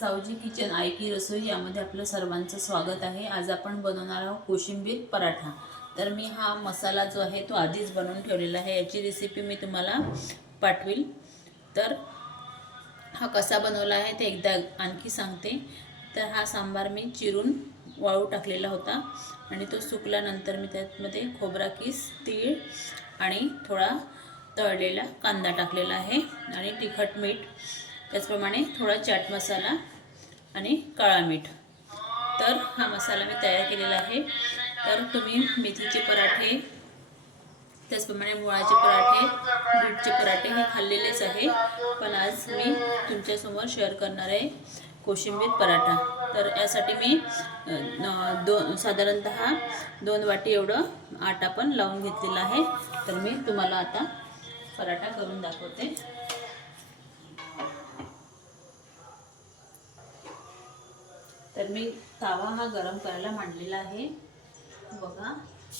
Savji kitchen आई की रसोई यामध्ये आपलं सर्वांचं स्वागत आहे। आज आपण बनवणार आहोत कोशिंबीर पराठा। तर मी हा मसाला जो आहे तो आधीच बनवून ठेवलेला आहे, याची रेसिपी मी तुम्हाला पाठवेल। तर हा कसा बनवला आहे ते एकदा आणखी सांगते। तर हा सांबार मी चिरून वाळू टाकलेला होता आणि तो सुकल्यानंतर मी त्यामध्ये खोबरा किस, तीळ आणि थोडा तळलेला कांदा टाकलेला आहे आणि तिखट मीठ, त्याचप्रमाणे थोडा चाट मसाला आणि काळा मीठ। तर हा मसाला मी तयार केलेला आहे। तर तुम्ही मेथीचे पराठे, त्याचप्रमाणे मुळाचे पराठे, बीटचे पराठे हे खाल्लेलेच आहे, पण आज मी तुमच्यासमोर शेअर करणार आहे कोशिंबीर पराठा। तर यासाठी मी साधारणतः 2 वाटी एवढं आटा पण लावून घेतलेला आहे। तर मी तुम्हाला आता पराठा करून दाखवते। तर मी तवा हा गरम करायला मांडलेला आहे बघा।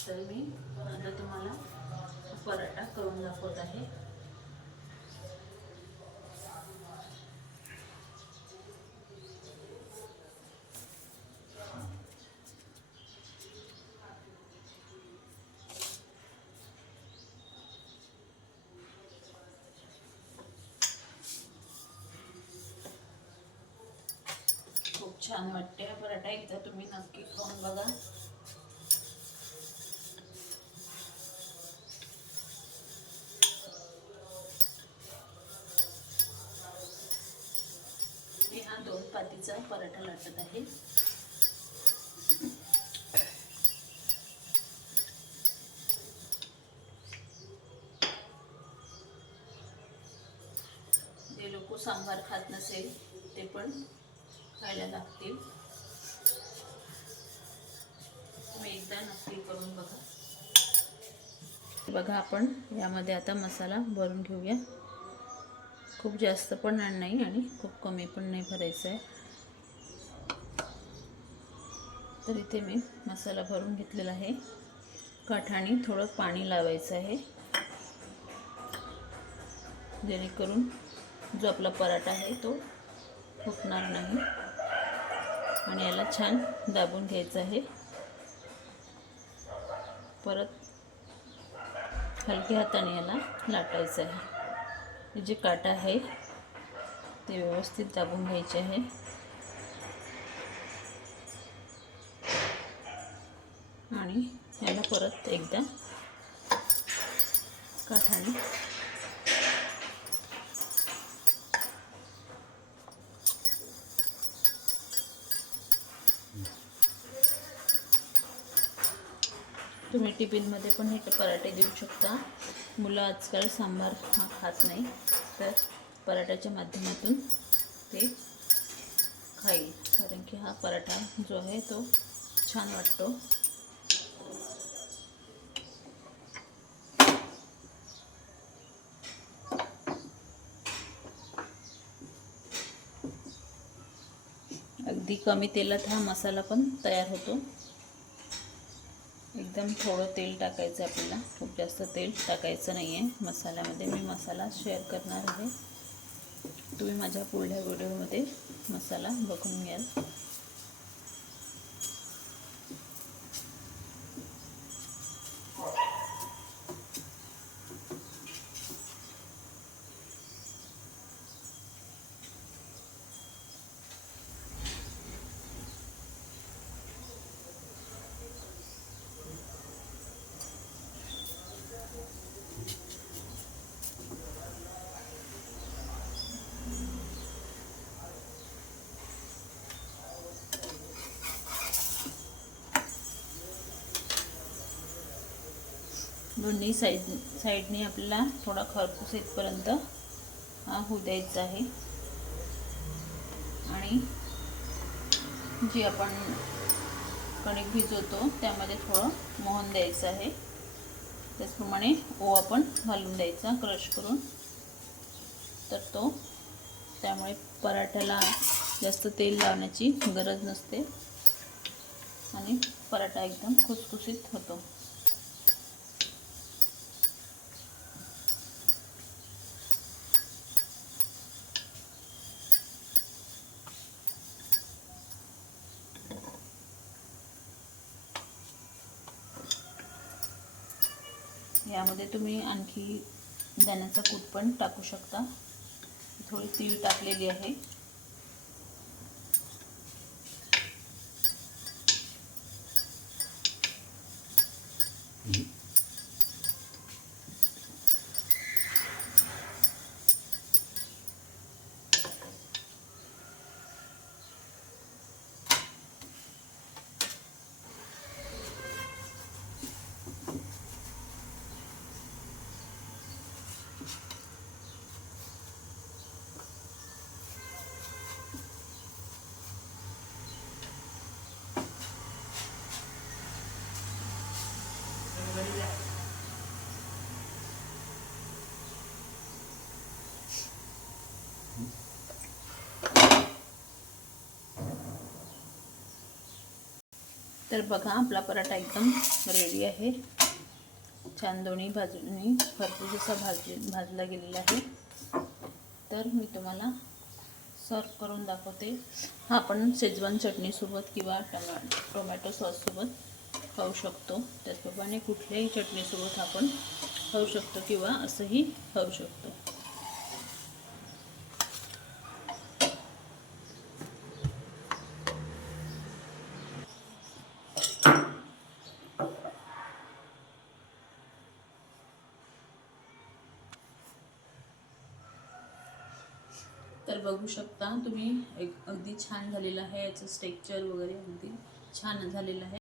तर मी आता तुम्हाला पराठा करून दाखवत आहे। खूप छान वाटते हा पराठा, एकदा तुम्ही नक्की खाऊन बघा। मी हा 2 पातीचा पराठा लाटत आहे। जे लोक सांबार खात नसेल ते पण खायला लागतील, तुम्ही एकदा नक्की करून बघा। बघा, आपण यामध्ये आता मसाला भरून घेऊया। खूप जास्त पण नाही आणि खूप कमी पण नाही भरायचा आहे। तर इथे मी मसाला भरून घेतलेला आहे। काठाने थोडं पाणी लावायचं आहे, जेणेकरून जो आपला पराठा आहे तो फुटणार नाही, आणि याला छान दाबून घ्यायचं आहे। परत हलक्या हाताने याला लाटायचं आहे। जे काटा आहे ते व्यवस्थित दाबून घ्यायचे आहे आणि याला परत एकदा काठाने तुम्ही टिफिनमध्ये पण हे पराठे देऊ शकता। मुलं आजकाल सांबार हा खात नाही, तर पराठ्याच्या माध्यमातून ते खाईल, कारण की हा पराठा जो आहे तो छान वाटतो। अगदी कमी तेलात हा मसाला पण तयार होतो। एकदम थोडं तेल टाकायचं आपल्याला, खूप जास्त तेल टाकायचं नाही आहे मसाल्यामध्ये। मी मसाला शेअर करणार आहे, तुम्ही माझ्या पुढल्या व्हिडिओमध्ये मसाला बघून घ्याल। दोन्ही साईडने आपल्याला थोडा खरपूस येईपर्यंत होऊ द्यायचा आहे। आणि जी आपण कणिक भिजवतो त्यामध्ये थोडं मोहन द्यायचं आहे, त्याचप्रमाणे ओवा पण घालून द्यायचा क्रश करून। तर तो त्यामुळे पराठ्याला जास्त तेल लावण्याची गरज नसते आणि पराठा एकदम खुसखुशीत होतो। यामध्ये तुम्ही आणखी दाण्याचा कूट पण टाकू शकता. थोडी तीळ टाकलेली आहे. तर बघा आपला पराठा एकदम रेडी आहे. छान दोन्ही बाजूंनी भरपूर असा भाजला गेलेला आहे. तर मी तुम्हाला सर्व करून दाखवते. हा आपण शेजवान चटणीसोबत किंवा टोमॅटो सॉससोबत खाऊ शकतो. त्याचप्रमाणे कुठल्याही चटणीसोबत आपण खाऊ शकतो किंवा असंही खाऊ शकतो. तर बघू शकता तुम्ही, अगदी छान झालेलं आहे. याचं स्ट्रक्चर वगैरे अगदी छान झालेलं आहे.